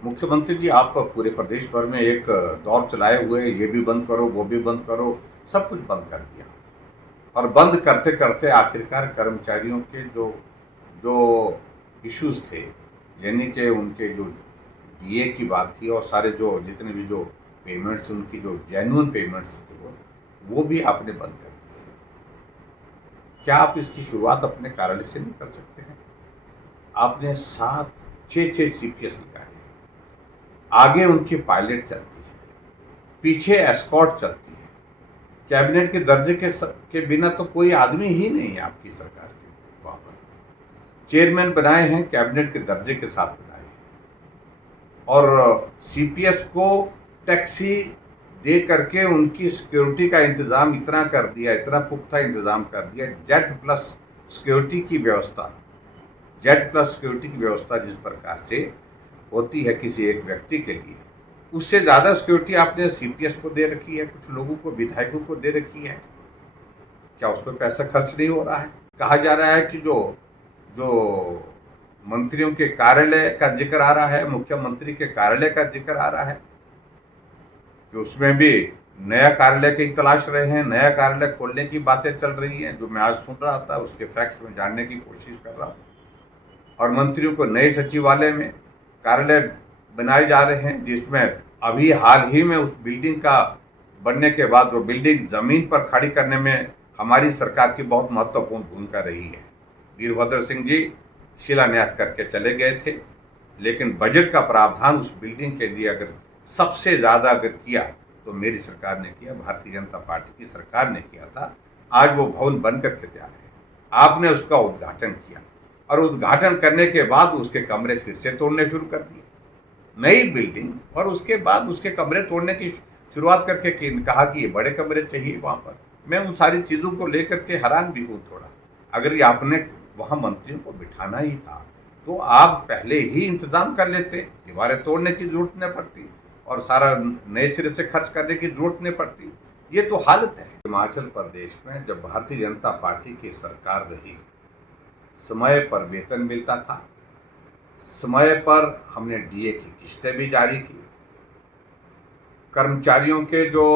मुख्यमंत्री जी, आप पूरे प्रदेश भर में एक दौर चलाए हुए हैं, ये भी बंद करो, वो भी बंद करो, सब कुछ बंद कर दिया। और बंद करते करते आखिरकार कर्मचारियों के जो जो इश्यूज थे, यानी कि उनके जो डीए की बात थी और सारे जो जितने भी जो पेमेंट्स, उनकी जो जेन्युइन पेमेंट्स थे वो भी आपने बंद कर दिए। क्या आप इसकी शुरुआत अपने कार्यालय से नहीं कर सकते हैं? आपने 7 6 6 सीपीएस लगाए, आगे उनकी पायलट चलती है, पीछे एस्कॉर्ट चलती है। कैबिनेट के दर्जे के बिना तो कोई आदमी ही नहीं है आपकी सरकार के वहां पर। चेयरमैन बनाए हैं कैबिनेट के दर्जे के साथ बनाए हैं, और सीपीएस को टैक्सी दे करके उनकी सिक्योरिटी का इंतजाम इतना कर दिया, इतना पुख्ता इंतजाम कर दिया। जेड प्लस सिक्योरिटी की व्यवस्था, जेड प्लस सिक्योरिटी की व्यवस्था जिस प्रकार से होती है किसी एक व्यक्ति के लिए, उससे ज़्यादा सिक्योरिटी आपने सीपीएस को दे रखी है, कुछ लोगों को, विधायकों को दे रखी है। क्या उस पर पैसा खर्च नहीं हो रहा है? कहा जा रहा है कि जो जो मंत्रियों के कार्यालय का जिक्र आ रहा है, मुख्यमंत्री के कार्यालय का जिक्र आ रहा है, कि उसमें भी नया कार्यालय की तलाश रहे हैं, नया कार्यालय खोलने की बातें चल रही हैं, जो मैं आज सुन रहा था, उसके फैक्ट्स में जानने की कोशिश कर रहा हूँ। और मंत्रियों को नए सचिवालय में कार्यालय बनाए जा रहे हैं, जिसमें अभी हाल ही में उस बिल्डिंग का बनने के बाद जो बिल्डिंग जमीन पर खड़ी करने में हमारी सरकार की बहुत महत्वपूर्ण भूमिका रही है। वीरभद्र सिंह जी शिलान्यास करके चले गए थे, लेकिन बजट का प्रावधान उस बिल्डिंग के लिए अगर सबसे ज़्यादा अगर किया तो मेरी सरकार ने किया, भारतीय जनता पार्टी की सरकार ने किया था। आज वो भवन बनकर के तैयार है, आपने उसका उद्घाटन किया, और उद्घाटन करने के बाद उसके कमरे फिर से तोड़ने शुरू कर दिए, नई बिल्डिंग, और उसके बाद उसके कमरे तोड़ने की शुरुआत करके कहा कि ये बड़े कमरे चाहिए वहाँ पर। मैं उन सारी चीज़ों को लेकर के हैरान भी हूँ थोड़ा। अगर ये आपने वहाँ मंत्रियों को बिठाना ही था तो आप पहले ही इंतजाम कर लेते, दीवारें तोड़ने की जरूरत न पड़ती और सारा नए सिरे से खर्च करने की जरूरत नहीं पड़ती। ये तो हालत है। हिमाचल प्रदेश में जब भारतीय जनता पार्टी की सरकार रही, समय पर वेतन मिलता था, समय पर हमने डीए की किस्तें भी जारी की, कर्मचारियों के जो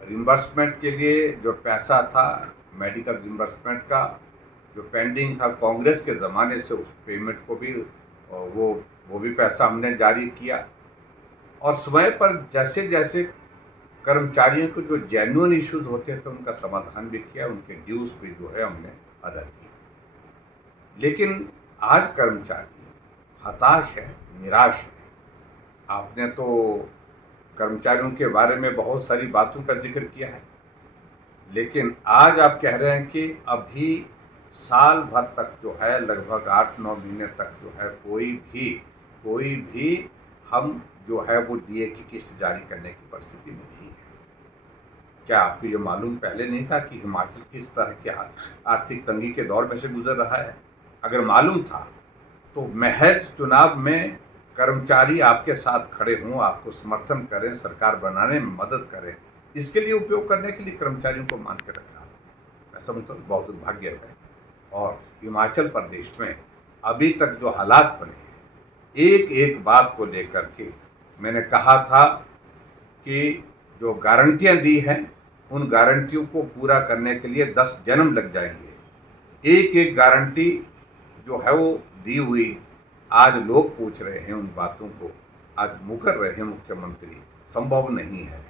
रिम्बर्समेंट के लिए जो पैसा था, मेडिकल रिम्बर्समेंट का जो पेंडिंग था कांग्रेस के ज़माने से, उस पेमेंट को भी वो भी पैसा हमने जारी किया। और समय पर जैसे जैसे कर्मचारियों को जो जेन्युइन इश्यूज होते थे उनका समाधान भी किया, उनके ड्यूज भी जो है हमने अदा किए। लेकिन आज कर्मचारी हताश है, निराश है। आपने तो कर्मचारियों के बारे में बहुत सारी बातों का जिक्र किया है, लेकिन आज आप कह रहे हैं कि अभी साल भर तक जो है, लगभग 8 9 महीने तक जो है, कोई भी हम जो है वो डीए की किस्त जारी करने की परिस्थिति में नहीं है। क्या आपको ये मालूम पहले नहीं था कि हिमाचल किस तरह के आर्थिक तंगी के दौर में से गुजर रहा है? अगर मालूम था तो महज चुनाव में कर्मचारी आपके साथ खड़े हों, आपको समर्थन करें, सरकार बनाने में मदद करें, इसके लिए उपयोग करने के लिए कर्मचारियों को मान के रखा। मैं समझता हूँ बहुत दुर्भाग्य है। और हिमाचल प्रदेश में अभी तक जो हालात बने हैं, एक एक बात को लेकर के मैंने कहा था कि जो गारंटियां दी हैं, उन गारंटियों को पूरा करने के लिए 10 जन्म लग जाएंगे। एक एक गारंटी जो है वो दी हुई, आज लोग पूछ रहे हैं उन बातों को, आज मुकर रहे हैं मुख्यमंत्री, संभव नहीं है।